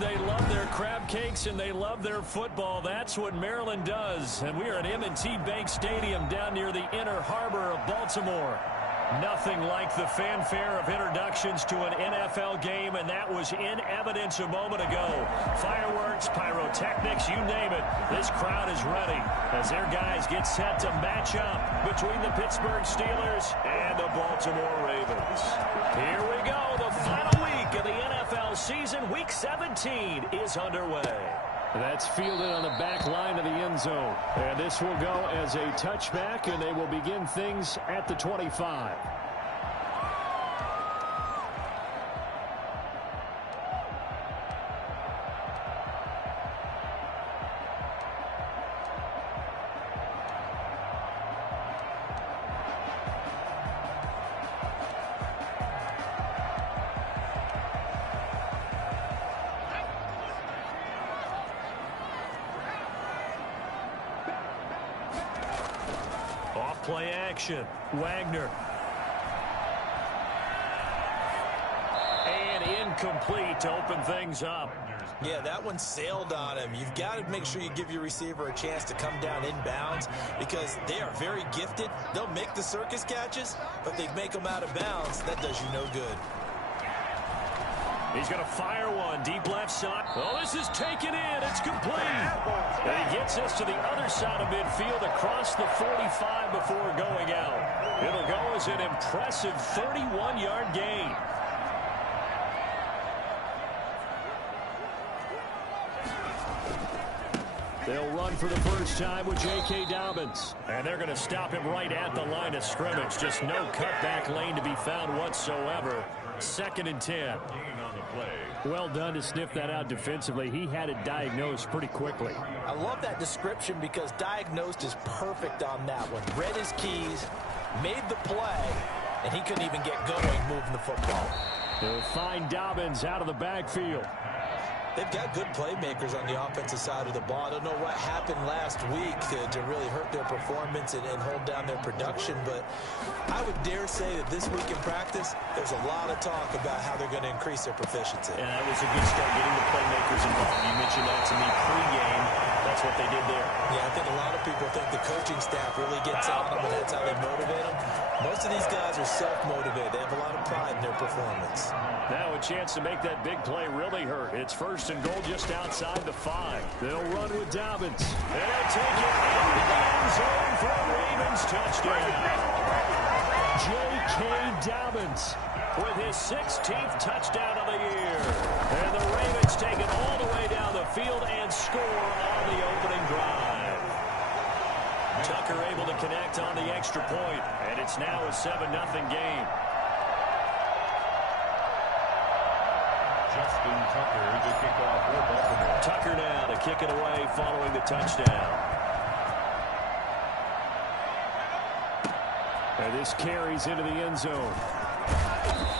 They love their crab cakes and they love their football. That's what Maryland does. And we are at M&T Bank Stadium down near the Inner Harbor of Baltimore. Nothing like the fanfare of introductions to an NFL game, and that was in evidence a moment ago. Fireworks, pyrotechnics, you name it. This crowd is ready as their guys get set to match up between the Pittsburgh Steelers and the Baltimore Ravens. Here we go. The final week of the NFL season, Week 17, is underway. That's fielded on the back line of the end zone. And this will go as a touchback, and they will begin things at the 25. Play action. Wagner. And incomplete to open things up. Yeah, that one sailed on him. You've got to make sure you give your receiver a chance to come down inbounds because they are very gifted. They'll make the circus catches, but they make them out of bounds. That does you no good. He's going to fire one deep left side. Oh, this is taken in. It's complete. And he gets us to the other side of midfield across the 45 before going out. It'll go as an impressive 31-yard gain. They'll run for the first time with J.K. Dobbins. And they're going to stop him right at the line of scrimmage. Just no cutback lane to be found whatsoever. 2nd and 10. Well done to sniff that out defensively. He had it diagnosed pretty quickly. I love that description because diagnosed is perfect on that one. Read his keys, made the play, and he couldn't even get going moving the football. They'll find Dobbins out of the backfield. They've got good playmakers on the offensive side of the ball. I don't know what happened last week to really hurt their performance and hold down their production, but I would dare say that this week in practice, there's a lot of talk about how they're going to increase their proficiency. And that was a good start getting the playmakers involved. You mentioned that to me pregame. That's what they did there. Yeah, I think a lot of people think the coaching staff really gets on them, and that's how they motivate them. Most of these guys are self-motivated. They have a lot of pride in their performance. Now a chance to make that big play really hurt. It's 1st and goal just outside the 5. They'll run with Dobbins. And they'll take it into the end zone for a Ravens touchdown. J.K. Dobbins with his 16th touchdown of the year. And the Ravens take it all the way down the field and score on the opening drive. Tucker able to connect on the extra point, and it's now a 7-0 game. Justin Tucker to kick off for Baltimore. Tucker now to kick it away following the touchdown. And this carries into the end zone.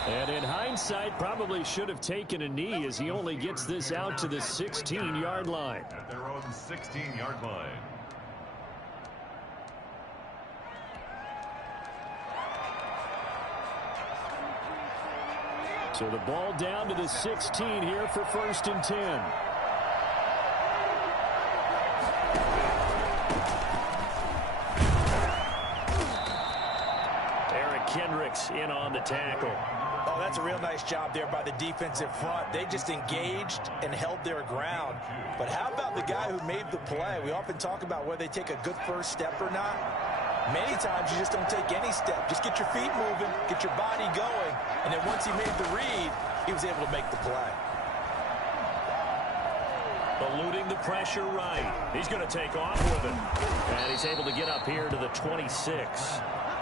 And in hindsight, probably should have taken a knee as he only gets this out to the 16-yard line. At their own 16-yard line. So the ball down to the 16 here for 1st and 10. Eric Kendricks in on the tackle. Oh, that's a real nice job there by the defensive front. They just engaged and held their ground. But how about the guy who made the play? We often talk about whether they take a good first step or not. Many times you just don't take any step. Just get your feet moving, get your body going, and then once he made the read, he was able to make the play. Eluding the pressure right. He's going to take off with it. And he's able to get up here to the 26.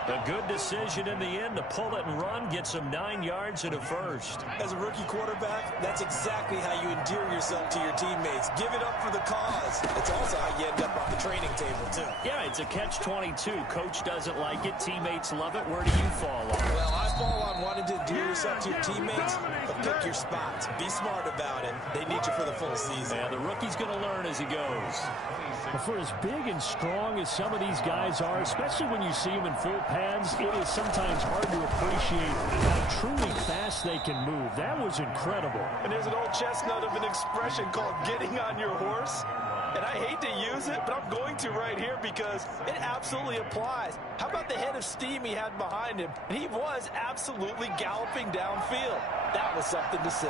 A good decision in the end to pull it and run, get some 9 yards and a first. As a rookie quarterback, that's exactly how you endear yourself to your teammates. Give it up for the cause. It's also how you end up on the training table, too. Yeah, it's a catch-22. Coach doesn't like it. Teammates love it. Where do you fall on? Well, I fall on wanting to endear yourself to your teammates, but pick your spots. Be smart about it. They need you for the full season. Yeah, the rookie's going to learn as he goes. 26 For as big and strong as some of these guys are, especially when you see them in full pads, it is sometimes hard to appreciate how truly fast they can move. That was incredible. And there's an old chestnut of an expression called getting on your horse. And I hate to use it, but I'm going to right here because it absolutely applies. How about the head of steam he had behind him? And he was absolutely galloping downfield. That was something to see.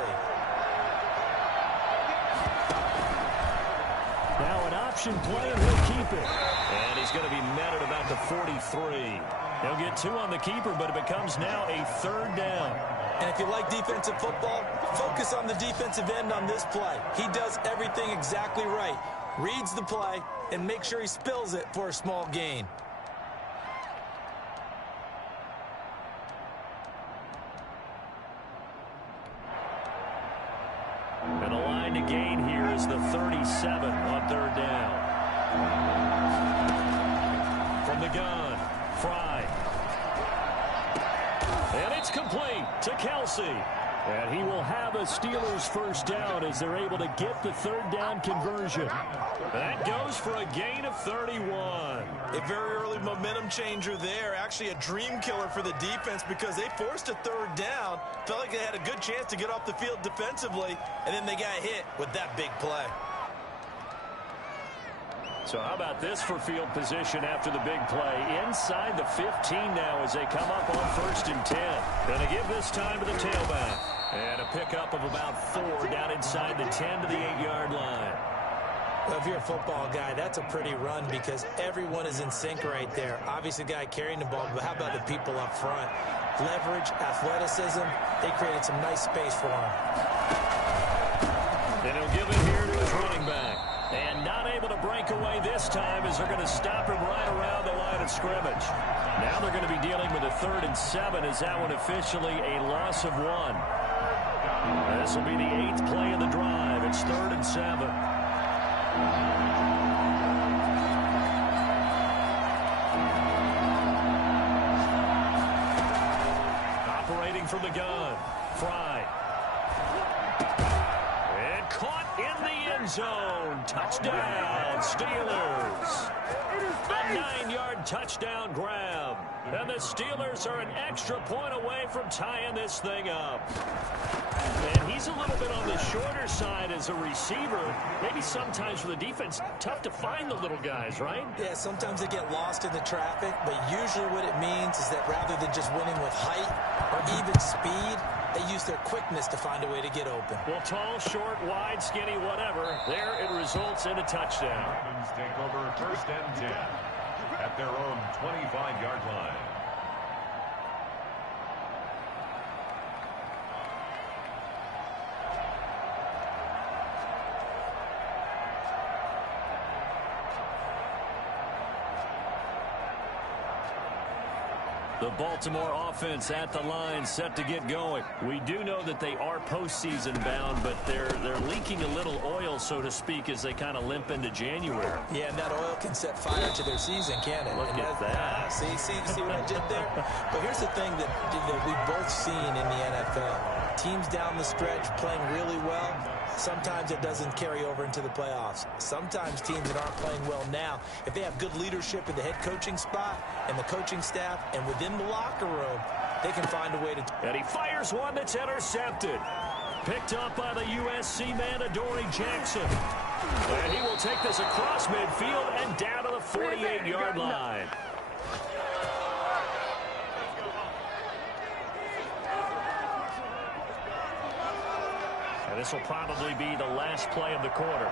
Now an option play, and he'll keep it. And he's going to be met at about the 43. He'll get 2 on the keeper, but it becomes now a 3rd down. And if you like defensive football, focus on the defensive end on this play. He does everything exactly right. Reads the play and make sure he spills it for a small gain. And the line to gain here is the 37 on 3rd down. From the gun, Fry. And it's complete to Kelsey. And he will have a Steelers first down as they're able to get the 3rd down conversion. That goes for a gain of 31. A very early momentum changer there. Actually a dream killer for the defense because they forced a 3rd down. Felt like they had a good chance to get off the field defensively, and then they got hit with that big play. So how about this for field position after the big play? Inside the 15 now as they come up on 1st and 10. Going to give this time to the tailback. And a pickup of about 4 down inside the 10 to the 8-yard line. Well, if you're a football guy, that's a pretty run because everyone is in sync right there. Obviously, the guy carrying the ball, but how about the people up front? Leverage, athleticism, they created some nice space for him. And he'll give it here to his running back. And not able to break away this time as they're going to stop him right around the line of scrimmage. Now they're going to be dealing with a 3rd and 7 as that one officially a loss of 1. This will be the 8th play of the drive. It's 3rd and 7. Operating from the gun, Fry. And caught in the end zone. Touchdown, Steelers. A 9-yard touchdown grab. And the Steelers are an extra point away from tying this thing up. And he's a little bit on the shorter side as a receiver. Maybe sometimes for the defense, tough to find the little guys, right? Yeah, sometimes they get lost in the traffic, but usually what it means is that rather than just winning with height or even speed, they use their quickness to find a way to get open. Well, tall, short, wide, skinny, whatever. There it results in a touchdown. Ravens take over 1st and 10 at their own 25-yard line. The Baltimore offense at the line set to get going. We do know that they are postseason bound, but they're leaking a little oil, so to speak, as they kind of limp into January. Yeah, and that oil can set fire to their season, can't it? Look at that. See what I did there? But here's the thing that we've both seen in the NFL. Teams down the stretch playing really well. Sometimes it doesn't carry over into the playoffs. Sometimes teams that aren't playing well now, if they have good leadership in the head coaching spot and the coaching staff and within the locker room, they can find a way to... And he fires one that's intercepted. Picked up by the USC man, Adoree Jackson. And he will take this across midfield and down to the 48-yard line. And this will probably be the last play of the quarter.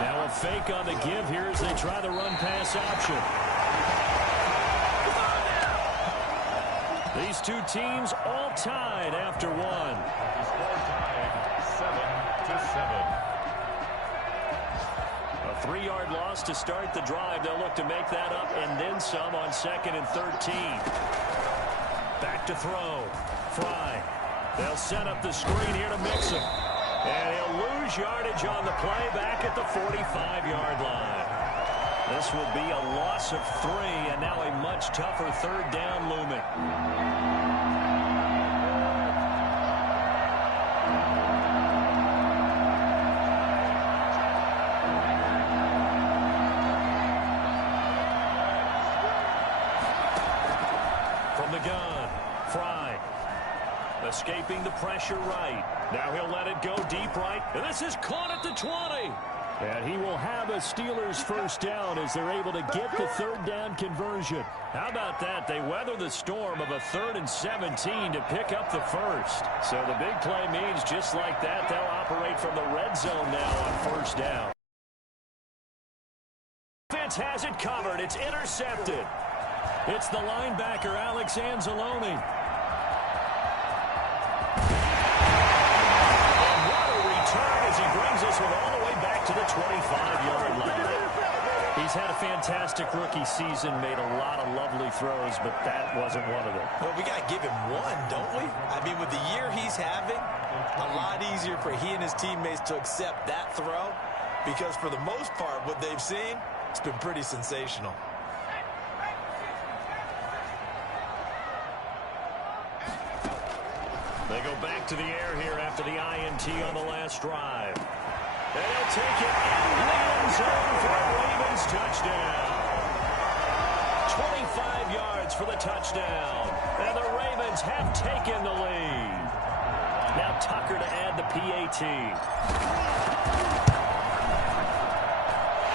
Now a fake on the give here as they try the run-pass option. These two teams all tied after one. Score tied 7-7. A 3-yard loss to start the drive. They'll look to make that up and then some on 2nd and 13. Back to throw. Fry. They'll set up the screen here to mix him. And he'll lose yardage on the play back at the 45-yard line. This will be a loss of 3, and now a much tougher 3rd down looming. gun. Fry. Escaping the pressure right. Now he'll let it go deep right. And this is caught at the 20. And he will have a Steelers first down as they're able to get the third down conversion. How about that? They weather the storm of a 3rd and 17 to pick up the first. So the big play means just like that, they'll operate from the red zone now on first down. Defense has it covered. It's intercepted. It's the linebacker, Alex Anzalone. As he brings us all the way back to the 25-yard line. He's had a fantastic rookie season, made a lot of lovely throws, but that wasn't one of them. Well, we got to give him one, don't we? I mean, with the year he's having, a lot easier for he and his teammates to accept that throw because for the most part, what they've seen, it's been pretty sensational. They go back to the air here after the INT on the last drive. And he'll take it into the end zone for a Ravens touchdown. 25 yards for the touchdown. And the Ravens have taken the lead. Now Tucker to add the PAT.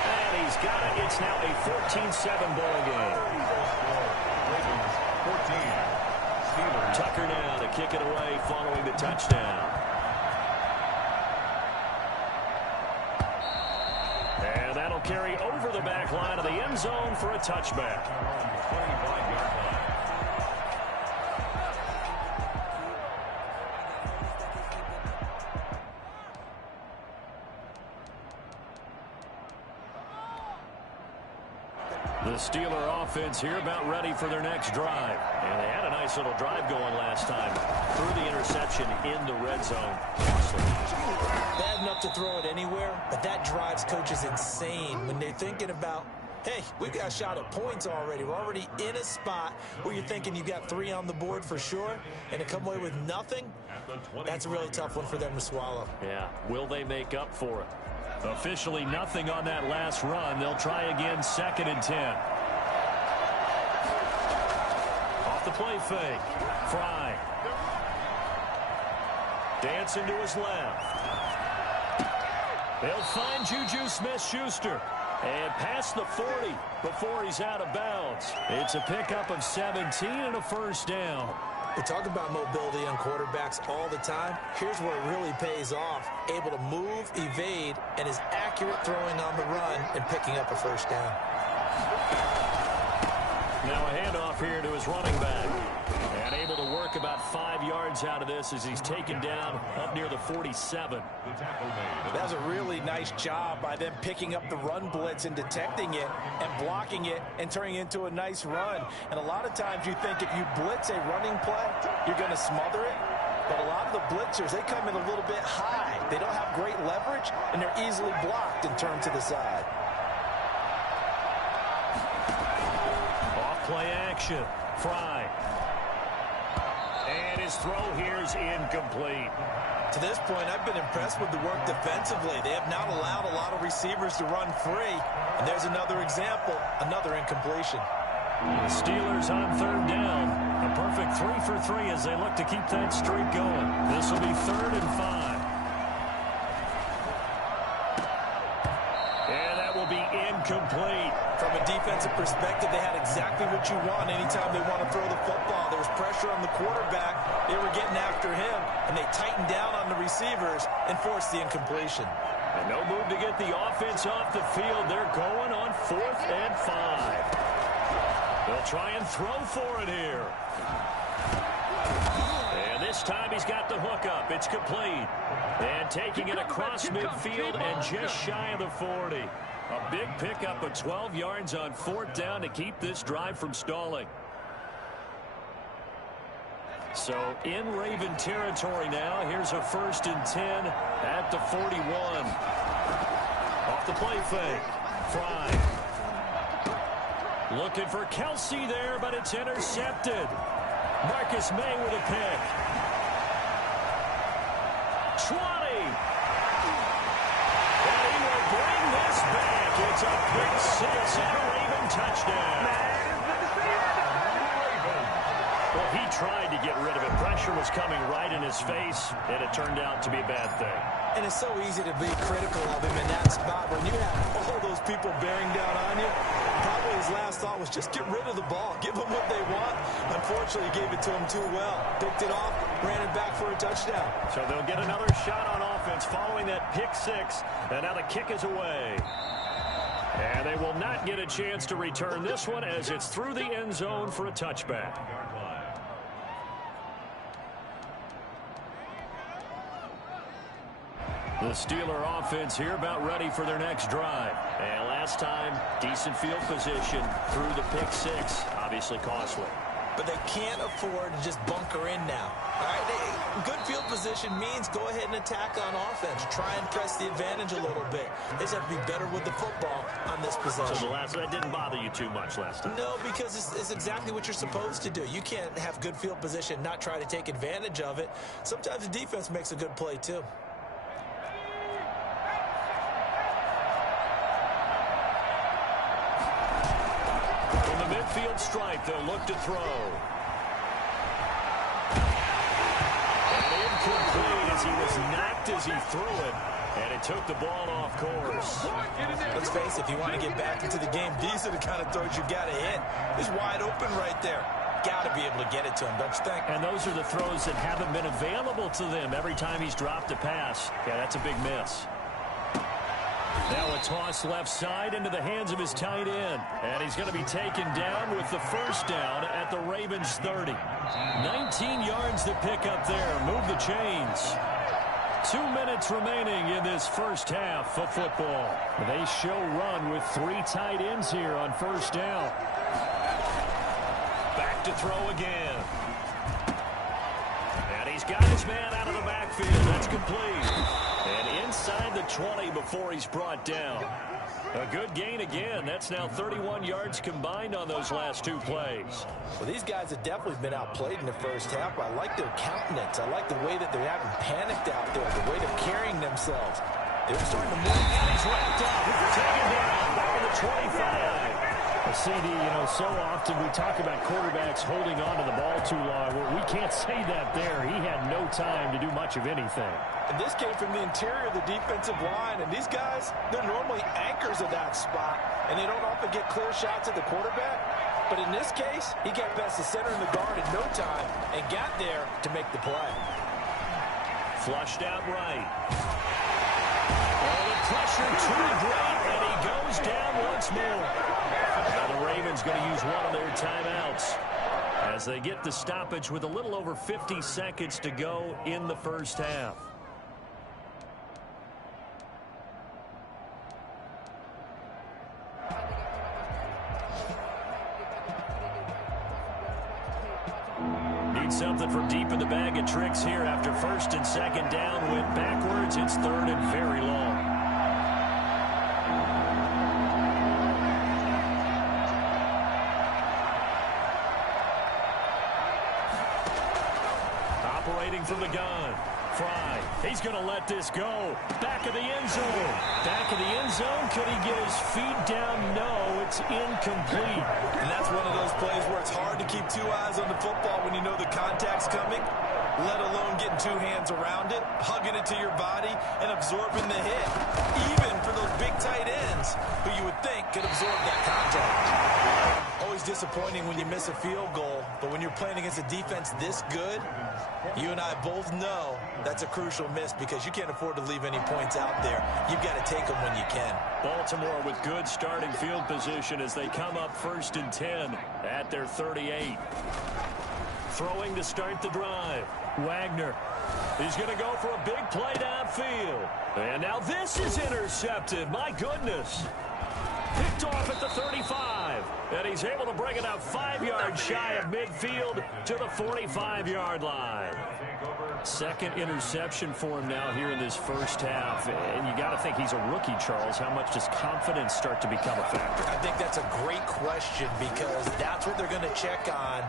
And he's got it. It's now a 14-7 ball game. Ravens 14. Tucker now to kick it away following the touchdown. And that'll carry over the back line of the end zone for a touchback. 25-yard line. The Steeler offense here about ready for their next drive. And they had a nice little drive going last time. Threw the interception in the red zone. Bad enough to throw it anywhere, but that drives coaches insane when they're thinking about, hey, we've got a shot at points already. We're already in a spot where you're thinking you got 3 on the board for sure, and to come away with nothing, that's a really tough one for them to swallow. Yeah, will they make up for it? Officially nothing on that last run. They'll try again, 2nd and 10. Off the play fake. Fry. Dancing to his left. They'll find Juju Smith-Schuster. And past the 40 before he's out of bounds. It's a pickup of 17 and a first down. We talk about mobility on quarterbacks all the time. Here's where it really pays off. Able to move, evade, and is accurate throwing on the run and picking up a first down. Now a handoff here to his running back. And able to work about 5 yards out of this as he's taken down up near the 47. That was a really nice job by them picking up the run blitz and detecting it and blocking it and turning it into a nice run. And a lot of times you think if you blitz a running play, you're going to smother it. But a lot of the blitzers, they come in a little bit high. They don't have great leverage, and they're easily blocked and turned to the side. Off play action. Fry. And his throw here is incomplete. To this point, I've been impressed with the work defensively. They have not allowed a lot of receivers to run free. And there's another example, another incompletion. Steelers on 3rd down. A perfect 3 for 3 as they look to keep that streak going. This will be 3rd and 5. And that will be incomplete. From a defensive perspective, they had exactly what you want anytime they want to throw the football. There was pressure on the quarterback. They were getting after him, and they tightened down on the receivers and forced the incompletion. And no move to get the offense off the field. They're going on 4th and 5. They'll try and throw for it here. And this time he's got the hook up. It's complete. And taking it across midfield and just shy of the 40. A big pickup of 12 yards on 4th down to keep this drive from stalling. So in Raven territory now. Here's a 1st and 10 at the 41. Off the play fake. Fry. Looking for Kelsey there, but it's intercepted. Marcus May with a pick. 20. And he will bring this back. It's a pick 6 and a Raven touchdown. Well, he tried to get rid of it. Pressure was coming right in his face, and it turned out to be a bad thing. And it's so easy to be critical of him in that spot. When you have all those people bearing down on you, probably his last thought was just get rid of the ball. Give them what they want. Unfortunately, he gave it to them too well. Picked it off, ran it back for a touchdown. So they'll get another shot on offense following that pick six. And now the kick is away. And they will not get a chance to return this one as it's through the end zone for a touchback. The Steeler offense here about ready for their next drive. And last time, decent field position through the pick six. Obviously costly. But they can't afford to just bunker in now. All right, good field position means go ahead and attack on offense. Try and press the advantage a little bit. They just have to be better with the football on this possession. So that didn't bother you too much last time? No, because it's exactly what you're supposed to do. You can't have good field position, not try to take advantage of it. Sometimes the defense makes a good play, too. Midfield stripe, they'll look to throw. And incomplete as he was knocked as he threw it. And it took the ball off course. Let's face it, if you want to get back into the game, these are the kind of throws you got to hit. He's wide open right there. Got to be able to get it to him, don't you think? And those are the throws that haven't been available to them every time he's dropped a pass. Yeah, that's a big miss. Now a toss left side into the hands of his tight end. And he's going to be taken down with the first down at the Ravens 30. 19 yards to pick up there. Move the chains. 2 minutes remaining in this first half of football. They show run with 3 tight ends here on first down. Back to throw again. And he's got his man out of the backfield. That's complete. And inside the 20 before he's brought down. A good gain again. That's now 31 yards combined on those last 2 plays. Well, these guys have definitely been outplayed in the first half. I like their countenance. I like the way that they haven't panicked out there, the way they're carrying themselves. They're starting to move. And he's wrapped up. Taken down. Back in the 25. CD, so often we talk about quarterbacks holding on to the ball too long. Well, we can't say that there. He had no time to do much of anything. And this came from the interior of the defensive line. And these guys, they're normally anchors of that spot. And they don't often get clear shots at the quarterback. But in this case, he got past the center and the guard in no time and got there to make the play. Flushed out right. Oh, the pressure too great, and he goes down once more. Now the Ravens going to use one of their timeouts as they get the stoppage with a little over 50 seconds to go in the first half. Need something from deep in the bag of tricks here after first and second down. Went backwards. It's third and very long. Operating from the gun. Fry. He's going to let this go. Back of the end zone. Back of the end zone. Could he get his feet down? No, it's incomplete. And that's one of those plays where it's hard to keep 2 eyes on the football when you know the contact's coming, let alone getting 2 hands around it, hugging it to your body, and absorbing the hit. Even for those big tight ends who you would think could absorb that contact. Always disappointing when you miss a field goal, but when you're playing against a defense this good, you and I both know that's a crucial miss because you can't afford to leave any points out there. You've got to take them when you can. Baltimore with good starting field position as they come up first and 10 at their 38. Throwing to start the drive. Wagner. He's going to go for a big play downfield. And now this is intercepted. My goodness. Picked off at the 35. And he's able to bring it out 5 yards shy of midfield to the 45-yard line. Second interception for him now here in this first half. And you got to think he's a rookie, Charles. How much does confidence start to become a factor? I think that's a great question because that's what they're going to check on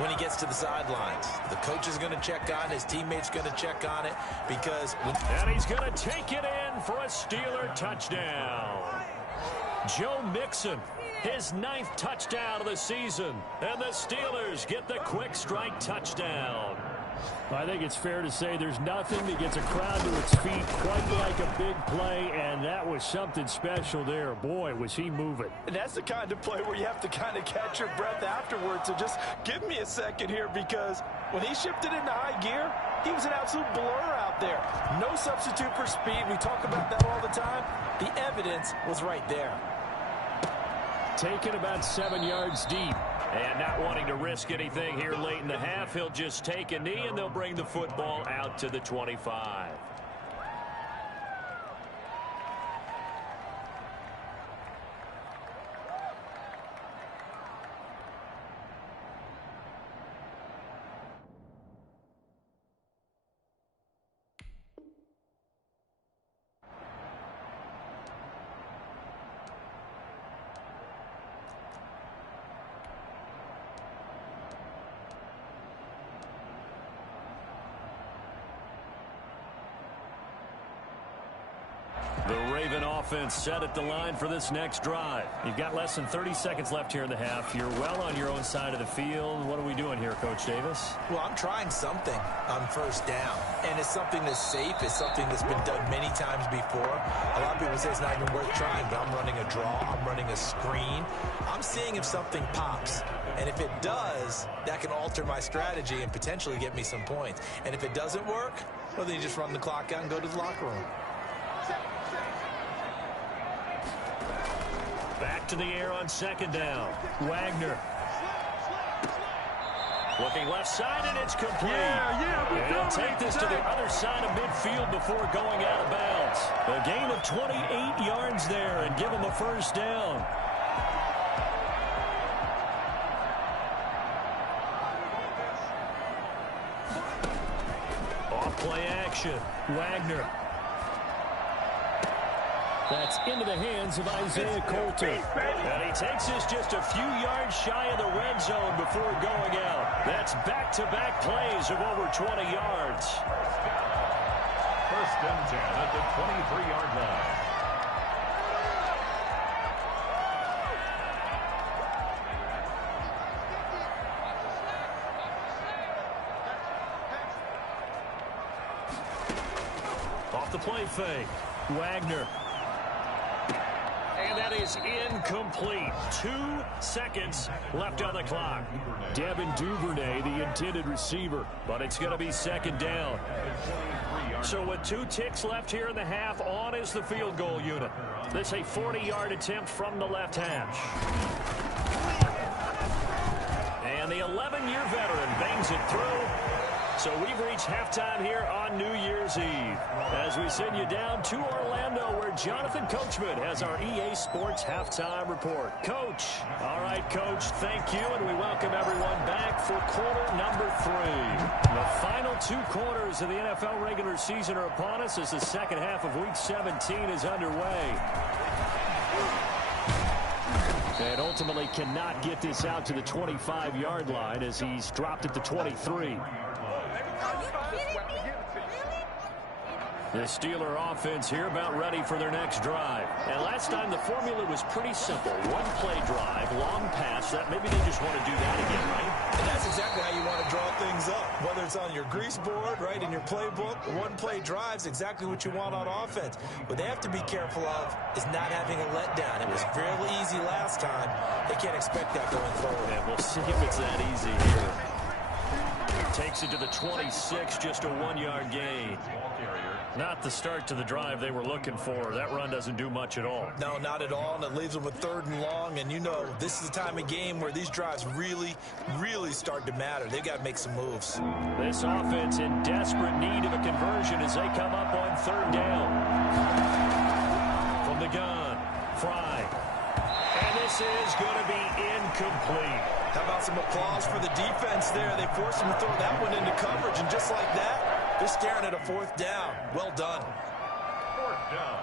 when he gets to the sidelines. The coach is going to check on, his teammates going to check on it because... And he's going to take it in for a Steeler touchdown. Joe Mixon His 9th touchdown of the season. And the Steelers get the quick strike touchdown. I think it's fair to say there's nothing that gets a crowd to its feet quite like a big play, and that was something special there. Boy, was he moving. And that's the kind of play where you have to kind of catch your breath afterwards. So just give me a second here, because when he shifted into high gear, he was an absolute blur out there. No substitute for speed. We talk about that all the time. The evidence was right there. Taken about 7 yards deep. And not wanting to risk anything here late in the half, he'll just take a knee, and they'll bring the football out to the 25. The Raven offense set at the line for this next drive. You've got less than 30 seconds left here in the half. You're well on your own side of the field. What are we doing here, Coach Davis? Well, I'm trying something on first down. And it's something that's safe. It's something that's been done many times before. A lot of people say it's not even worth trying, but I'm running a draw. I'm running a screen. I'm seeing if something pops. And if it does, that can alter my strategy and potentially get me some points. And if it doesn't work, well, then you just run the clock out and go to the locker room. Back to the air on second down. Wagner. Looking left side, and it's complete. And he'll take this to the other side of midfield before going out of bounds. A gain of 28 yards there and give him a first down. Off play action. Wagner. That's into the hands of Isaiah Coulter. And he takes this just a few yards shy of the red zone before going out. That's back-to-back plays of over 20 yards. First and 10 at the 23-yard line. Off the play fake. Wagner. And that is incomplete. 2 seconds left on the clock. Devin Duvernay, the intended receiver, but it's going to be second down. So with 2 ticks left here in the half, on is the field goal unit. This is a 40-yard attempt from the left hash. And the 11-year veteran bangs it through. So we've reached halftime here on New Year's Eve as we send you down to Orlando, where Jonathan Coachman has our EA Sports Halftime Report. Coach. All right, Coach, thank you, and we welcome everyone back for quarter number 3. The final 2 quarters of the NFL regular season are upon us as the second half of Week 17 is underway. And ultimately cannot get this out to the 25-yard line as he's dropped at the 23. The Steeler offense here about ready for their next drive. And last time the formula was pretty simple. 1-play drive, long pass. That maybe they just want to do that again, right? And that's exactly how you want to draw things up. Whether it's on your grease board, right, in your playbook, 1-play drive's exactly what you want on offense. What they have to be careful of is not having a letdown. It was fairly easy last time. They can't expect that going forward. And we'll see if it's that easy here. Takes it to the 26, just a 1-yard gain. Not the start to the drive they were looking for. That run doesn't do much at all. No, not at all, and it leaves them with 3rd and long. And you know, this is the time of game where these drives really, really start to matter. They've got to make some moves. This offense in desperate need of a conversion as they come up on 3rd down. From the gun, Fry. And this is going to be incomplete. How about some applause for the defense there? They forced him to throw that one into coverage, and just like that, they're staring at a 4th down. Well done. 4th down.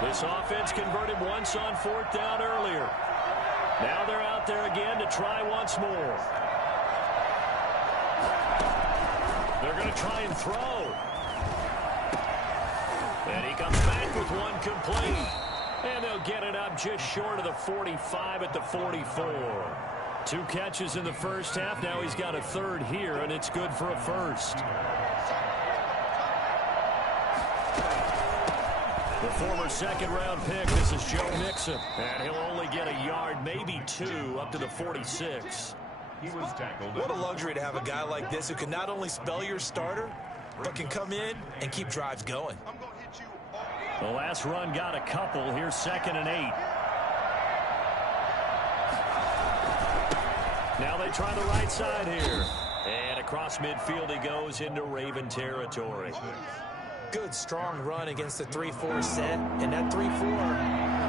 This offense converted once on 4th down earlier. Now they're out there again to try once more. They're going to try and throw. And he comes back with one complete. And they'll get it up just short of the 45 at the 44. 2 catches in the first half. Now he's got a third here, and it's good for a first. The former second-round pick, this is Joe Mixon. And he'll only get a yard, maybe 2, up to the 46. He was tackled. What a luxury to have a guy like this who can not only spell your starter, but can come in and keep drives going. The last run got a couple. Here's 2nd and 8. Now they try the right side here. And across midfield he goes into Raven territory. Good, strong run against the 3-4 set. And that 3-4,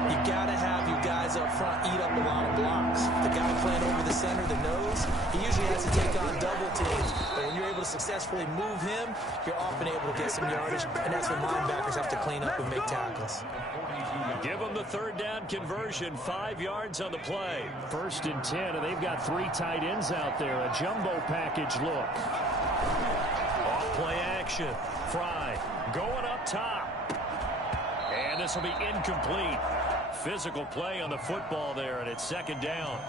you got to have you guys up front eat up a lot of blocks. The guy playing over the center, the nose, he usually has to take on double teams. But when you're able to successfully move him, you're often able to get some yardage. And that's when linebackers have to clean up and make tackles. Give them the third down conversion. 5 yards on the play. 1st and 10, and they've got 3 tight ends out there. A jumbo package look. Off play action. Fry going up top. And this will be incomplete. Physical play on the football there, and it's 2nd down.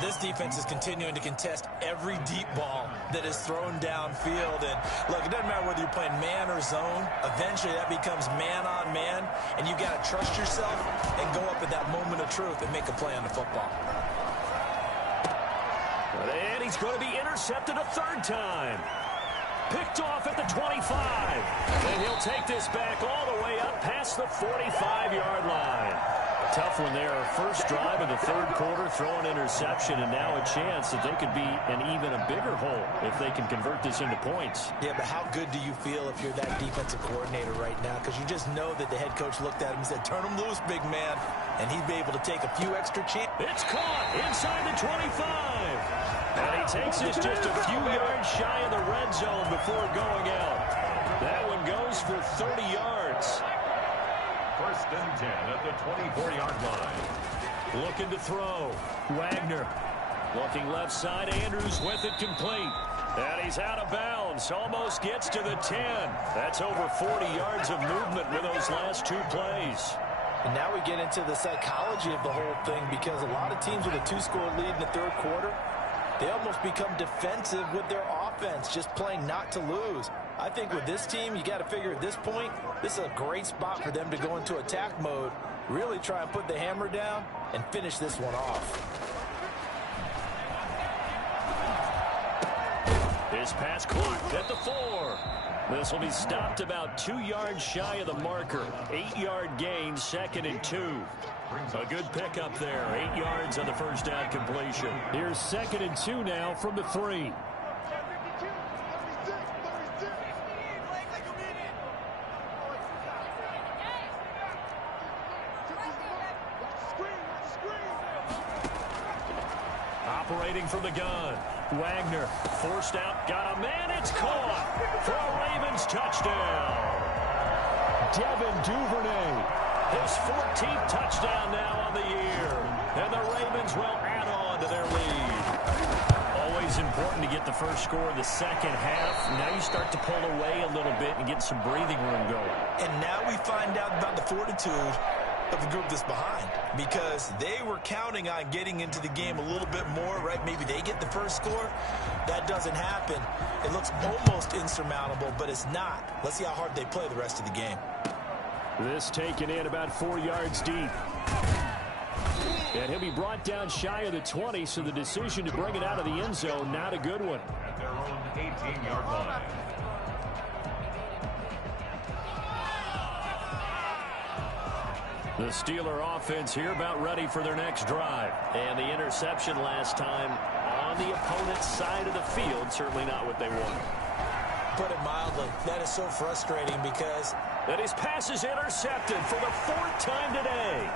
This defense is continuing to contest every deep ball that is thrown downfield. And look, it doesn't matter whether you're playing man or zone. Eventually that becomes man on man, and you got to trust yourself and go up at that moment of truth and make a play on the football. And he's going to be intercepted a 3rd time. Picked off at the 25. And he'll take this back all the way up past the 45-yard line. Tough one there. First drive of the 3rd quarter, throw an interception, and now a chance that they could be in even a bigger hole if they can convert this into points. Yeah, but how good do you feel if you're that defensive coordinator right now? Because you just know that the head coach looked at him and said, turn him loose, big man. And he'd be able to take a few extra chances. It's caught inside the 25. And he takes this just a few yards shy of the red zone before going out. That one goes for 30 yards. 1st and 10 at the 24-yard line. Looking to throw. Wagner. Looking left side. Andrews with it complete. And he's out of bounds. Almost gets to the 10. That's over 40 yards of movement with those last 2 plays. And now we get into the psychology of the whole thing, because a lot of teams with a 2-score lead in the 3rd quarter, they almost become defensive with their offense, just playing not to lose. I think with this team, you got to figure at this point, this is a great spot for them to go into attack mode, really try and put the hammer down and finish this one off. His pass clocked at the 4. This will be stopped about 2 yards shy of the marker. 8-yard gain, 2nd and 2. A good pickup there. 8 yards on the first down completion. Here's 2nd and 2 now from the 3. Operating from the gun. Wagner forced out, got a man, it's caught for a Ravens touchdown. Devin Duvernay, his 14th touchdown now on the year, and the Ravens will add on to their lead. Always important to get the first score in the 2nd half. Now you start to pull away a little bit and get some breathing room going. And now we find out about the fortitude of the group that's behind, because they were counting on getting into the game a little bit more, right? Maybe they get the first score. That doesn't happen. It looks almost insurmountable, but it's not. Let's see how hard they play the rest of the game. This taken in about 4 yards deep. And he'll be brought down shy of the 20, so the decision to bring it out of the end zone, not a good one. At their own 18-yard line. The Steeler offense here about ready for their next drive. And the interception last time on the opponent's side of the field, certainly not what they wanted. Put it mildly, that is so frustrating, because and his pass is intercepted for the 4th time today.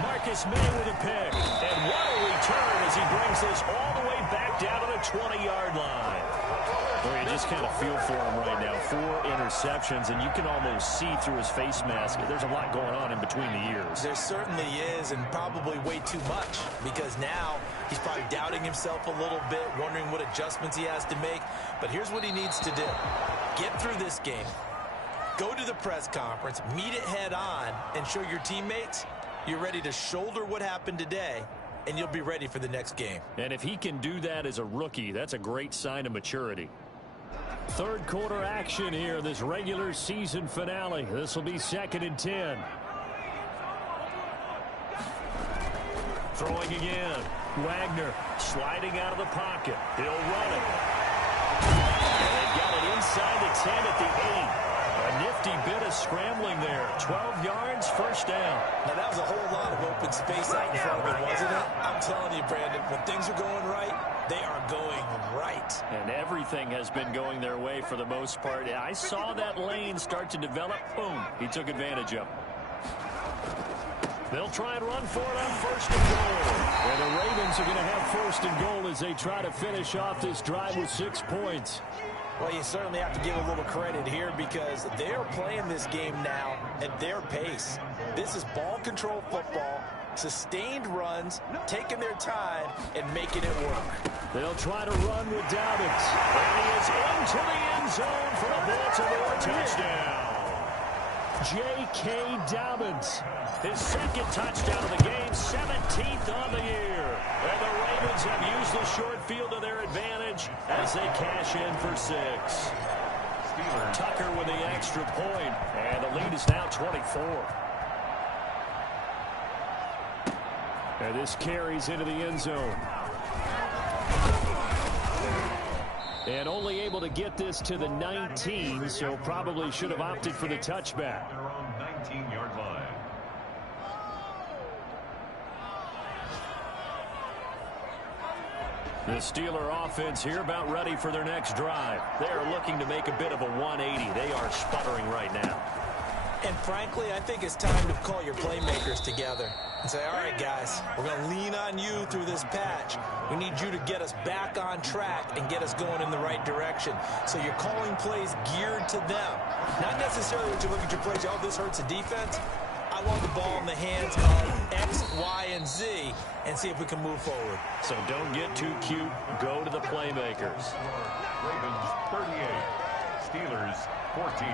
Marcus May with a pick. And what a return as he brings this all the way back down to the 20-yard line. Well, you just kind of feel for him right now. 4 interceptions, and you can almost see through his face mask. There's a lot going on in between the ears. There certainly is, and probably way too much, because now he's probably doubting himself a little bit, wondering what adjustments he has to make. But here's what he needs to do. Get through this game. Go to the press conference, meet it head on, and show your teammates You're ready to shoulder what happened today, and you'll be ready for the next game. And if he can do that as a rookie, that's a great sign of maturity. Third quarter action here, this regular season finale. This will be 2nd and 10. Throwing again. Wagner sliding out of the pocket. He'll run it. And they've got it inside the 10 at the 8. A nifty bit of scrambling there. 12 yards, first down. Now, that was a whole lot of open space out in front of him, wasn't it? I'm telling you, Brandon, when things are going right, they are going right. And everything has been going their way for the most part. I saw that lane start to develop. Boom. He took advantage of it. They'll try and run for it on 1st and goal. And the Ravens are going to have 1st and goal as they try to finish off this drive with 6 points. Well, you certainly have to give a little credit here because they're playing this game now at their pace. This is ball control football, sustained runs, taking their time, and making it work. They'll try to run with Dobbins. And he is into the end zone for a Baltimore touchdown. J.K. Dobbins, his 2nd touchdown of the game, 17th on the year. And the Ravens have used the short field to their advantage as they cash in for 6. Tucker with the extra point, and the lead is now 24. And this carries into the end zone. And only able to get this to the 19, so probably should have opted for the touchback. Their own 19-yard line. The Steeler offense here about ready for their next drive. They are looking to make a bit of a 180. They are sputtering right now. And frankly, I think it's time to call your playmakers together and say, all right, guys, we're going to lean on you through this patch. We need you to get us back on track and get us going in the right direction. So you're calling plays geared to them. Not necessarily when you look at your plays, oh, this hurts the defense. I want the ball in the hands of X, Y, and Z and see if we can move forward. So don't get too cute. Go to the playmakers. Ravens 38, Steelers 14.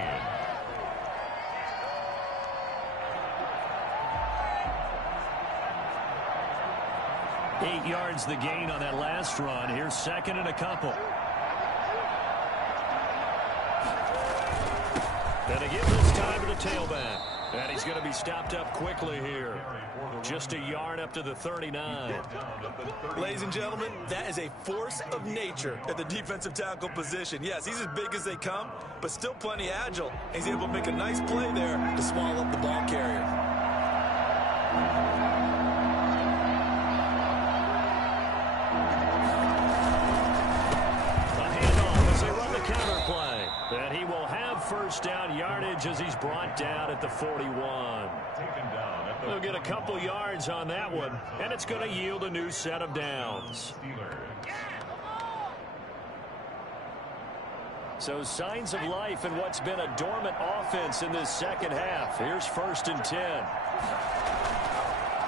8 yards the gain on that last run. Here's 2nd and a couple. And they give this time to the tailback. And he's going to be stopped up quickly here. Just a yard up to the 39. Ladies and gentlemen, that is a force of nature at the defensive tackle position. Yes, he's as big as they come, but still plenty agile. He's able to make a nice play there to swallow up the ball carrier. And he will have first down yardage as he's brought down at the 41. They'll get a couple yards on that one, and it's going to yield a new set of downs. So signs of life in what's been a dormant offense in this second half. Here's 1st and 10.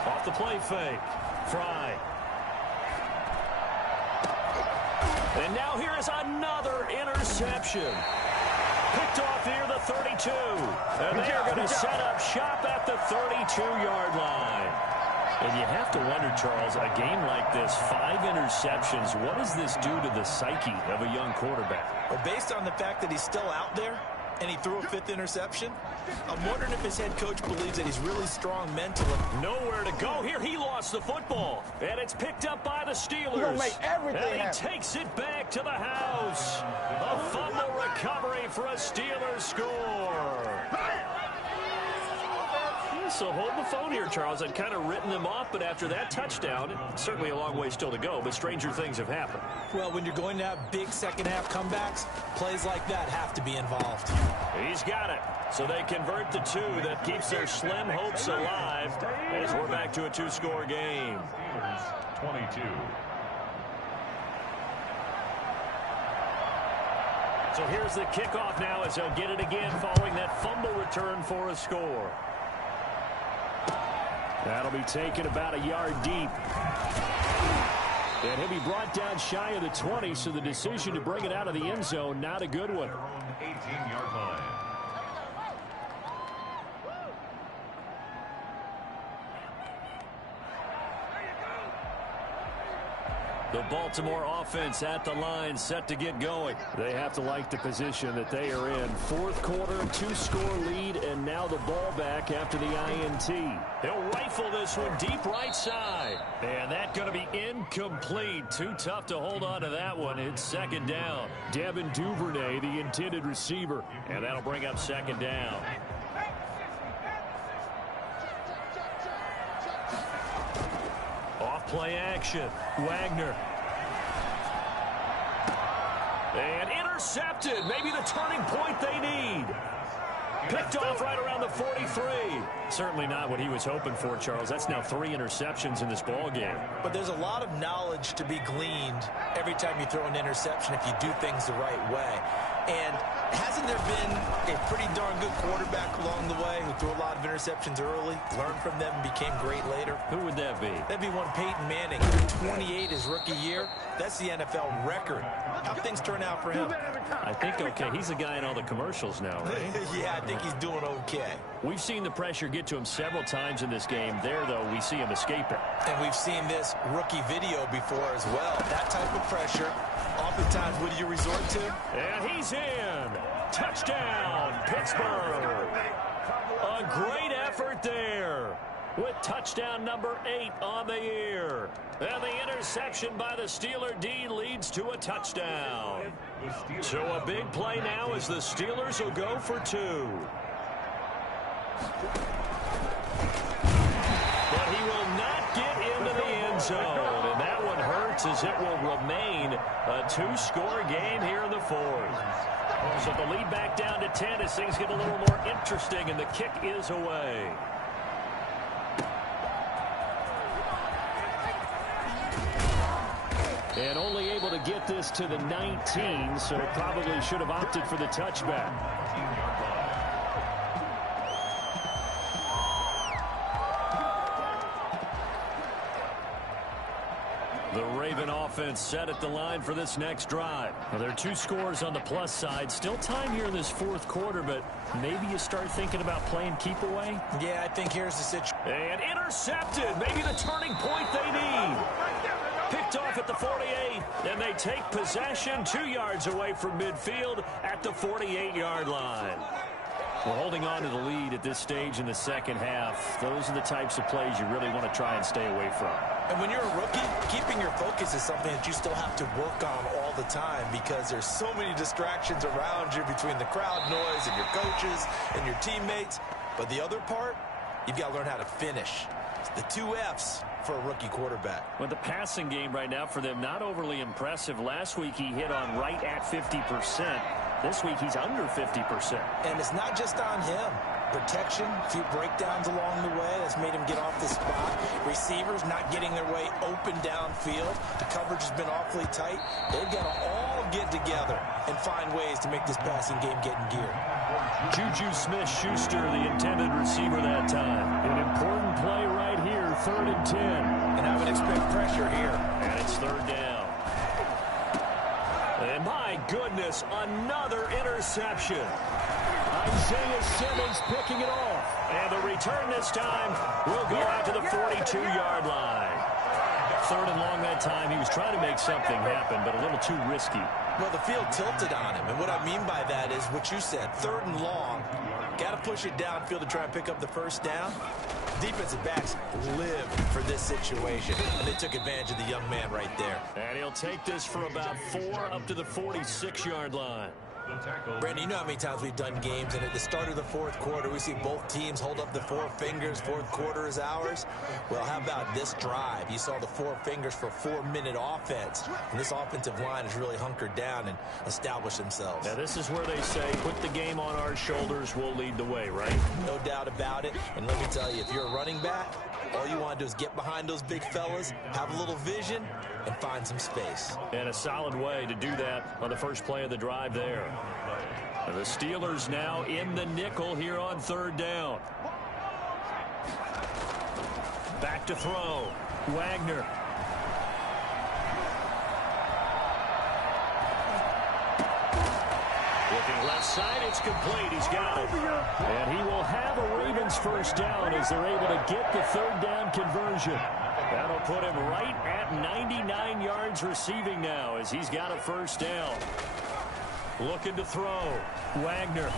Off the play fake. Fry. And now here is another interception. Picked off near the 32. And they are going to set up shop at the 32-yard line. And you have to wonder, Charles, a game like this, 5 interceptions, what does this do to the psyche of a young quarterback? Well, based on the fact that he's still out there and he threw a 5th interception, I'm wondering if his head coach believes that he's really strong mentally. Nowhere to go here. He lost the football. And it's picked up by the Steelers. And he takes it back to the house. A fumble recovery for a Steelers score. So hold the phone here, Charles. I'd kind of written them off, but after that touchdown, it's certainly a long way still to go, but stranger things have happened. Well, when you're going to have big second-half comebacks, plays like that have to be involved. He's got it. So they convert the 2. That keeps their slim hopes alive as we're back to a 2-score game. 22. So here's the kickoff now as they'll get it again following that fumble return for a score. That'll be taken about a yard deep. And he'll be brought down shy of the 20, so the decision to bring it out of the end zone, not a good one. 18-yard line. The Baltimore offense at the line, set to get going. They have to like the position that they are in. Fourth quarter, 2-score lead, and now the ball back after the INT. They'll rifle this one deep right side. And that's going to be incomplete. Too tough to hold on to that one. It's second down. Devin Duvernay, the intended receiver. And that'll bring up second down. Off play action. Wagner. And intercepted. Maybe the turning point they need. Picked off right around the 43. Certainly not what he was hoping for, Charles. That's now 3 interceptions in this ball game. But there's a lot of knowledge to be gleaned every time you throw an interception if you do things the right way. And hasn't there been a pretty darn good quarterback along the way who threw a lot of interceptions early, learned from them, and became great later? Who would that be? That'd be one Peyton Manning, 28 his rookie year. That's the NFL record. How'd things turn out for him? I think okay. He's the guy in all the commercials now, right? Yeah, I think he's doing okay. We've seen the pressure get to him several times in this game. There, though, we see him escape it. And we've seen this rookie video before as well. That type of pressure, oftentimes, what do you resort to? And he's in. Touchdown, Pittsburgh. A great effort there with touchdown number 8 on the year. And the interception by the Steeler D leads to a touchdown. So a big play now as the Steelers will go for 2. But he will not get into the end zone. And that one hurts as it will remain a 2-score game here in the 4th. So the lead back down to 10 as things get a little more interesting, and the kick is away. And only able to get this to the 19, so probably should have opted for the touchback. The Raven offense set at the line for this next drive. Well, there are 2 scores on the plus side. Still time here in this 4th quarter, but maybe you start thinking about playing keep away. Yeah, I think here's the situation. And intercepted. Maybe the turning point they need. Picked off at the 48, and they take possession 2 yards away from midfield at the 48-yard line. We're holding on to the lead at this stage in the second half. Those are the types of plays you really want to try and stay away from. And when you're a rookie, keeping your focus is something that you still have to work on all the time because there's so many distractions around you between the crowd noise and your coaches and your teammates. But the other part, you've got to learn how to finish. The 2 F's for a rookie quarterback. Well, the passing game right now for them, not overly impressive. Last week he hit on right at 50%. This week he's under 50%. And it's not just on him. Protection, a few breakdowns along the way. That's made him get off the spot. Receivers not getting their way open downfield. The coverage has been awfully tight. They've got to all get together and find ways to make this passing game get in gear. Juju Smith-Schuster, the intended receiver that time. An important play right here, 3rd and 10. And I would expect pressure here. And it's 3rd down. And my goodness, another interception. Isaiah Simmons picking it off. And the return this time will go out to the 42-yard line. 3rd and long that time. He was trying to make something happen, but a little too risky. Well, the field tilted on him. And what I mean by that is what you said, 3rd and long. Got to push it downfield to try and pick up the first down. Defensive backs live for this situation. And they took advantage of the young man right there. And he'll take this for about 4 up to the 46-yard line. Brandon, you know how many times we've done games, and at the start of the 4th quarter, we see both teams hold up the 4 fingers. 4th quarter is ours. Well, how about this drive? You saw the 4 fingers for 4-minute offense. And this offensive line has really hunkered down and established themselves. Now, this is where they say, put the game on our shoulders, we'll lead the way, right? No doubt about it. And let me tell you, if you're a running back, all you want to do is get behind those big fellas, have a little vision, and find some space. And a solid way to do that on the first play of the drive there. The Steelers now in the nickel here on 3rd down. Back to throw. Wagner. Looking left side, it's complete. He's got it. And he will have a Ravens first down as they're able to get the 3rd down conversion. That'll put him right at 99 yards receiving now as he's got a first down. Looking to throw. Wagner.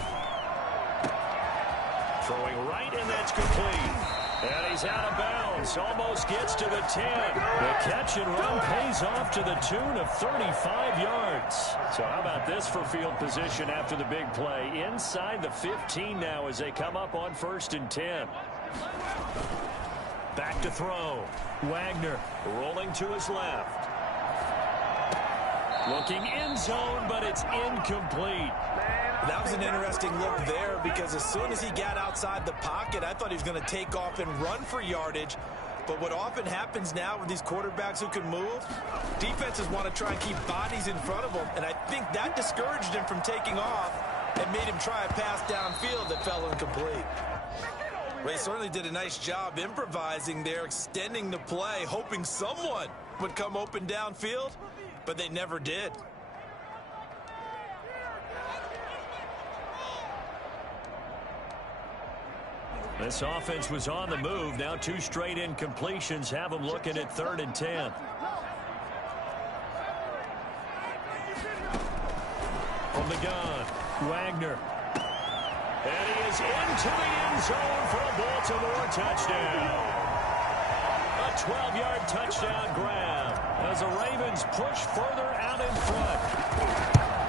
Throwing right, and that's complete. And he's out of bounds. Almost gets to the 10. The catch and run pays off to the tune of 35 yards. So how about this for field position after the big play? Inside the 15 now as they come up on 1st and 10. Back to throw. Wagner rolling to his left. Looking end zone, but it's incomplete. That was an interesting look there because as soon as he got outside the pocket, I thought he was going to take off and run for yardage. But what often happens now with these quarterbacks who can move, defenses want to try and keep bodies in front of them, and I think that discouraged him from taking off and made him try a pass downfield that fell incomplete. Well, he certainly did a nice job improvising there, extending the play, hoping someone would come open downfield, but they never did. This offense was on the move. Now 2 straight incompletions have them looking at 3rd and 10. From the gun, Wagner. And he is into the end zone for a Baltimore touchdown. A 12-yard touchdown grab as the Ravens push further out in front.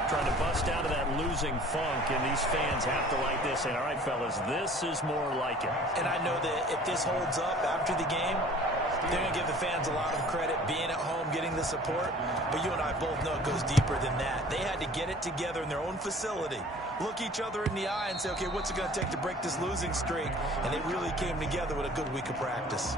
Trying to bust out of that losing funk, and these fans have to like this. And all right, fellas, this is more like it. And I know that if this holds up after the game, they're going to give the fans a lot of credit being at home, getting the support. But you and I both know it goes deeper than that. They had to get it together in their own facility, look each other in the eye and say, okay, what's it going to take to break this losing streak? And they really came together with a good week of practice.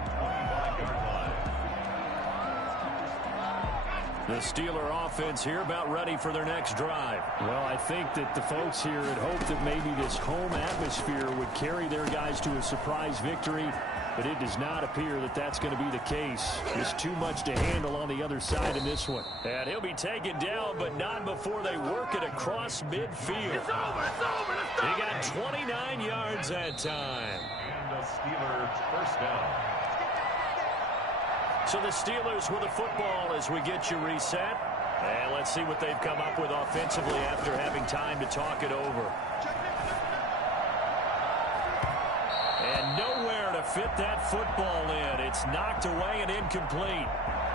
The Steeler offense here about ready for their next drive. Well, I think that the folks here had hoped that maybe this home atmosphere would carry their guys to a surprise victory, but it does not appear that that's going to be the case. Just too much to handle on the other side in this one. And he'll be taken down, but not before they work it across midfield. It's over, He got 29 yards that time. And the Steelers first down. So the Steelers with the football as we get you reset. And let's see what they've come up with offensively after having time to talk it over. And nowhere to fit that football in. It's knocked away and incomplete.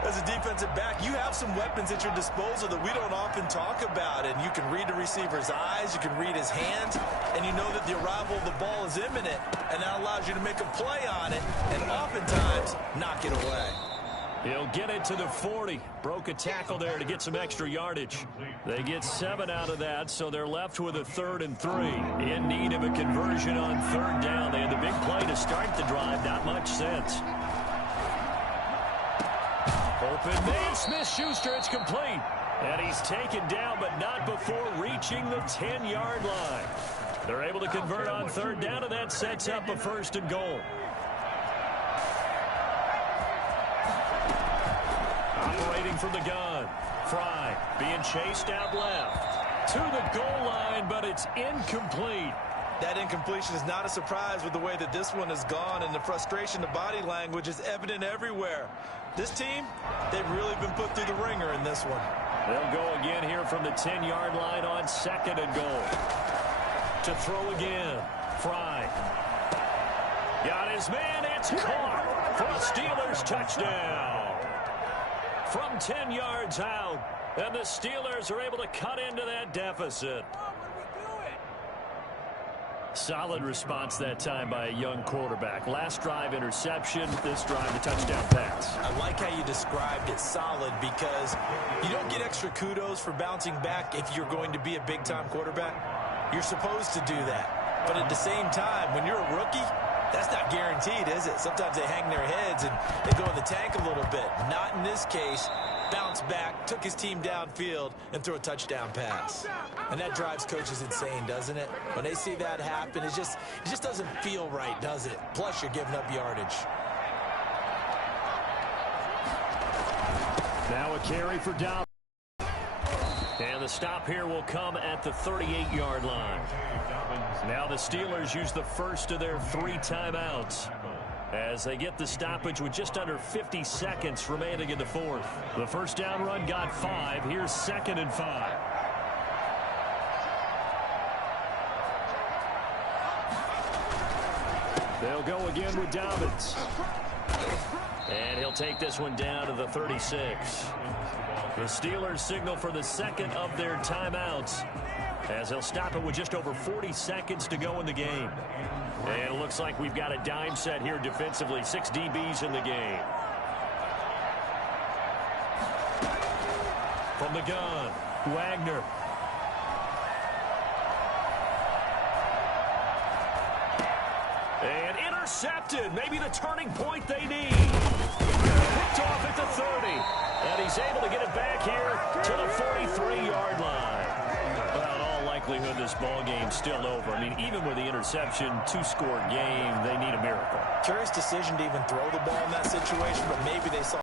As a defensive back, you have some weapons at your disposal that we don't often talk about. And you can read the receiver's eyes, you can read his hands, and you know that the arrival of the ball is imminent. And that allows you to make a play on it and oftentimes knock it away. He'll get it to the 40. Broke a tackle there to get some extra yardage. They get 7 out of that, so they're left with a 3rd and 3. In need of a conversion on 3rd down. They had the big play to start the drive. Not much sense. Open man, Smith-Schuster. It's complete. And he's taken down, but not before reaching the 10-yard line. They're able to convert on 3rd down, and that sets up a 1st and goal. Operating from the gun. Fry being chased out left. To the goal line, but it's incomplete. That incompletion is not a surprise with the way that this one has gone, and the frustration, the body language is evident everywhere. This team, they've really been put through the ringer in this one. They'll go again here from the 10-yard line on 2nd and goal. To throw again. Fry. Got his man. It's caught for a Steelers touchdown. From 10 yards out, and the Steelers are able to cut into that deficit. Solid response that time by a young quarterback. Last drive, interception. This drive, the touchdown pass. I like how you described it, solid, because you don't get extra kudos for bouncing back if you're going to be a big-time quarterback. You're supposed to do that. But at the same time, when you're a rookie, that's not guaranteed, is it? Sometimes they hang their heads and they go in the tank a little bit. Not in this case. Bounced back, took his team downfield, and threw a touchdown pass. And that drives coaches insane, doesn't it? When they see that happen, it just doesn't feel right, does it? Plus, you're giving up yardage. Now a carry for Dobbins. And the stop here will come at the 38-yard line. Now the Steelers use the first of their 3 timeouts. as they get the stoppage with just under 50 seconds remaining in the fourth. The first down run got 5. Here's 2nd and 5. They'll go again with Dobbins. And he'll take this one down to the 36. The Steelers signal for the second of their timeouts, as they'll stop it with just over 40 seconds to go in the game. And it looks like we've got a dime set here defensively. 6 DBs in the game. From the gun, Wagner. And intercepted. Maybe the turning point they need. Picked off at the 30. And he's able to get it back here to the 43-yard line. Well, in all likelihood, this ball game's still over. I mean, even with the interception, 2-score game, they need a miracle. Curious decision to even throw the ball in that situation, but maybe they saw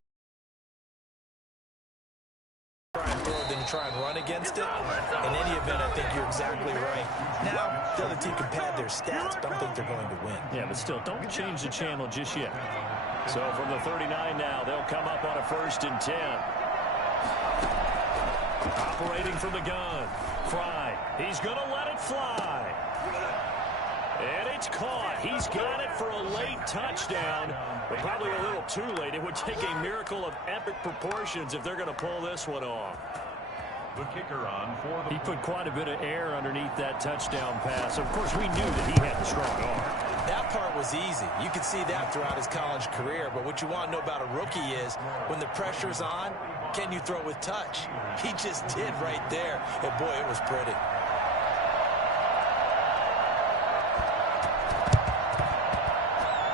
try and run against it. In any event, I think you're exactly right. Now, the other team can pad their stats, but I don't think they're going to win. Yeah, but still, don't change the channel just yet. So from the 39 now, they'll come up on a 1st and 10. Operating from the gun, Fry. He's going to let it fly. And it's caught. He's got it for a late touchdown, but probably a little too late. It would take a miracle of epic proportions if they're going to pull this one off. The kicker on for the... He put quite a bit of air underneath that touchdown pass. Of course, we knew that he had the strong arm. That part was easy. You could see that throughout his college career. But what you want to know about a rookie is when the pressure's on, can you throw with touch? He just did right there. And, boy, it was pretty.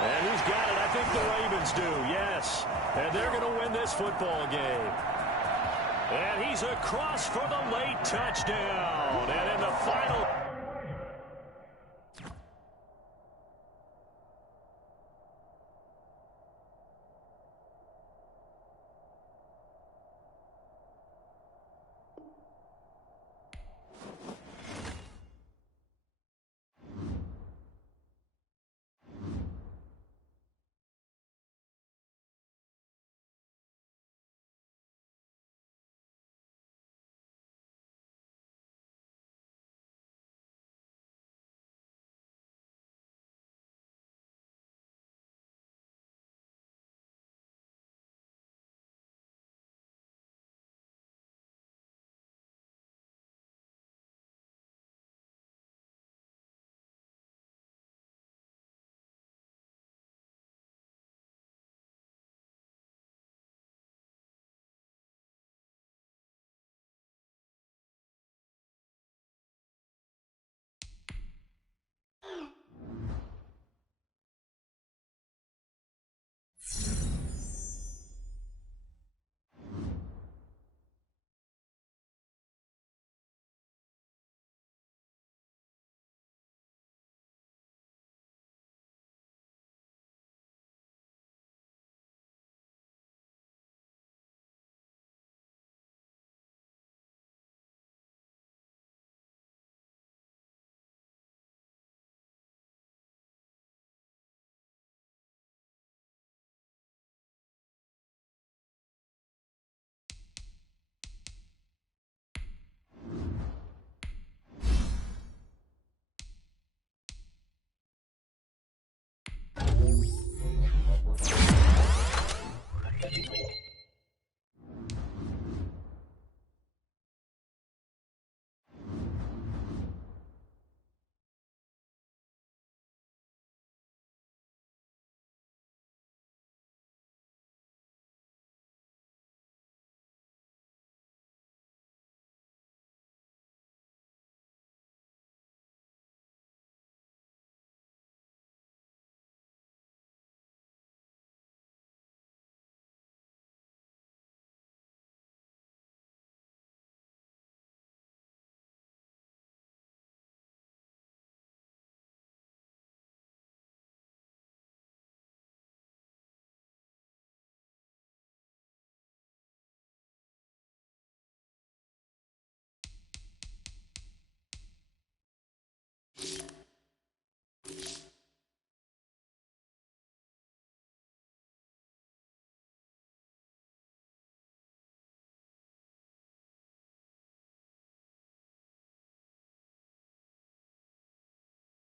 And who's got it? I think the Ravens do, yes. And they're going to win this football game. And he's across for the late touchdown. And in the final...